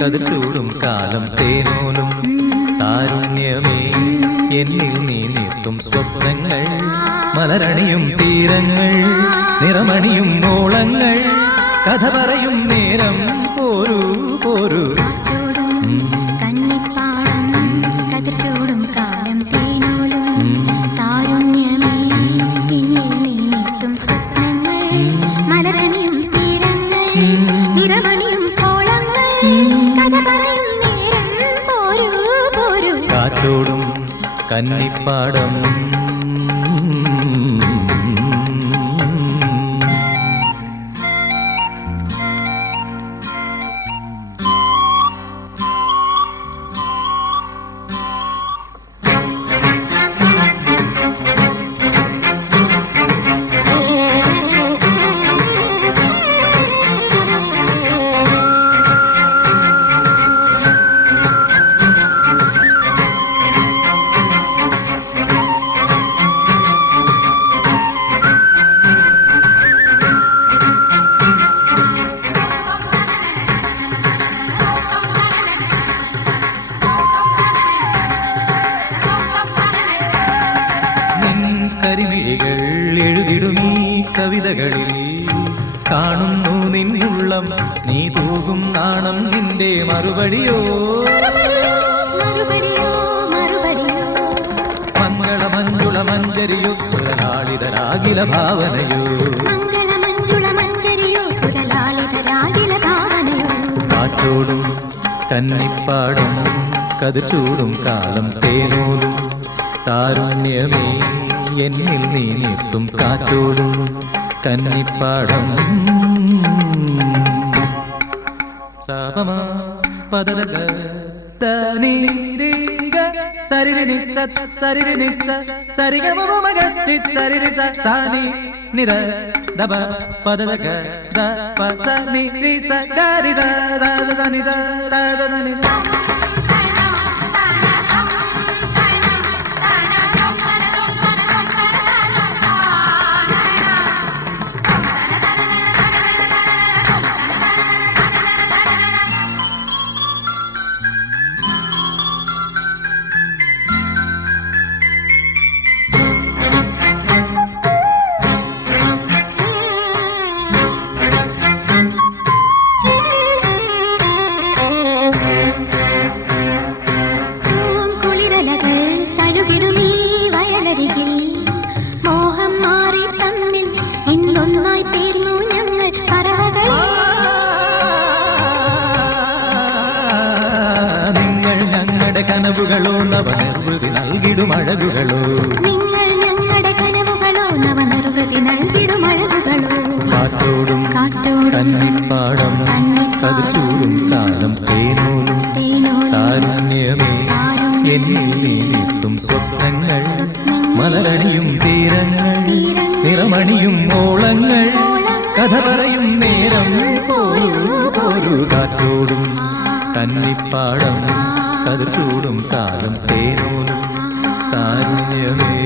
കതിർ ചൂടും കാലം തേനോലും താരുണ്യമേ എന്നിൽ നീ നിർത്തും സ്വപ്നങ്ങൾ മലരണിയും തീരങ്ങൾ നിറമണിയും ഓളങ്ങൾ കഥ പറയും നേരം പോരൂ പോരൂ കാറ്റോടും കന്നിപ്പാടം കരിമിഴികൾ എഴുതിടുമീ കവിതകളിൽ കാണുന്നു നിന്നുള്ളം നീ തൂകും നാണം നിന്റെ മറുപടിയോ മംഗള മഞ്ജുള മഞ്ജരിയോ സുരലാളിതരാകില ഭാവനയോ കാറ്റോടും കന്നിപ്പാടം കതിർ ചൂടും കാലം തേനോലും താരുണ്യമേ എന്നിൽ നീ നിർത്തും കാറ്റോടും കന്നിപ്പാടം സാപമ പദദ തനീരിഗ സരിരിനിച്ച സരിരിനിച്ച സരിഗമമഗത്തി സരിരിച്ച സാനി നിര ദബ പദദ ദ പസ നിരി സ ഗരിദ ദ നിദ ദ നിദ മോഹം മാറി തമ്മിൽ ഇന്നൊന്നായി തീർന്നു ഞങ്ങൾ പറവകൾ നിങ്ങൾ ഞങ്ങളുടെ കനവുകളോ നവനിർവൃതി നൽകിടും അഴകുകളോ നിങ്ങൾ ഞങ്ങളുടെ കനവുകളോ നവനിർവൃതി നൽകിടും അഴകുകളോ കാറ്റോടും കന്നിപ്പാടം കതിർ ചൂടും കാലം തേനോലും താരുണ്യമേ എന്നിൽ നീ നിർത്തും സ്വപ്നങ്ങൾ മലരണിയും തീരങ്ങൾ നിറമണിയും ഓളങ്ങൾ കഥ പറയും നേരം പോരൂ കാറ്റോടും കന്നിപ്പാടം കതിർ ചൂടും കാലം തേനോലും താരുണ്യമേ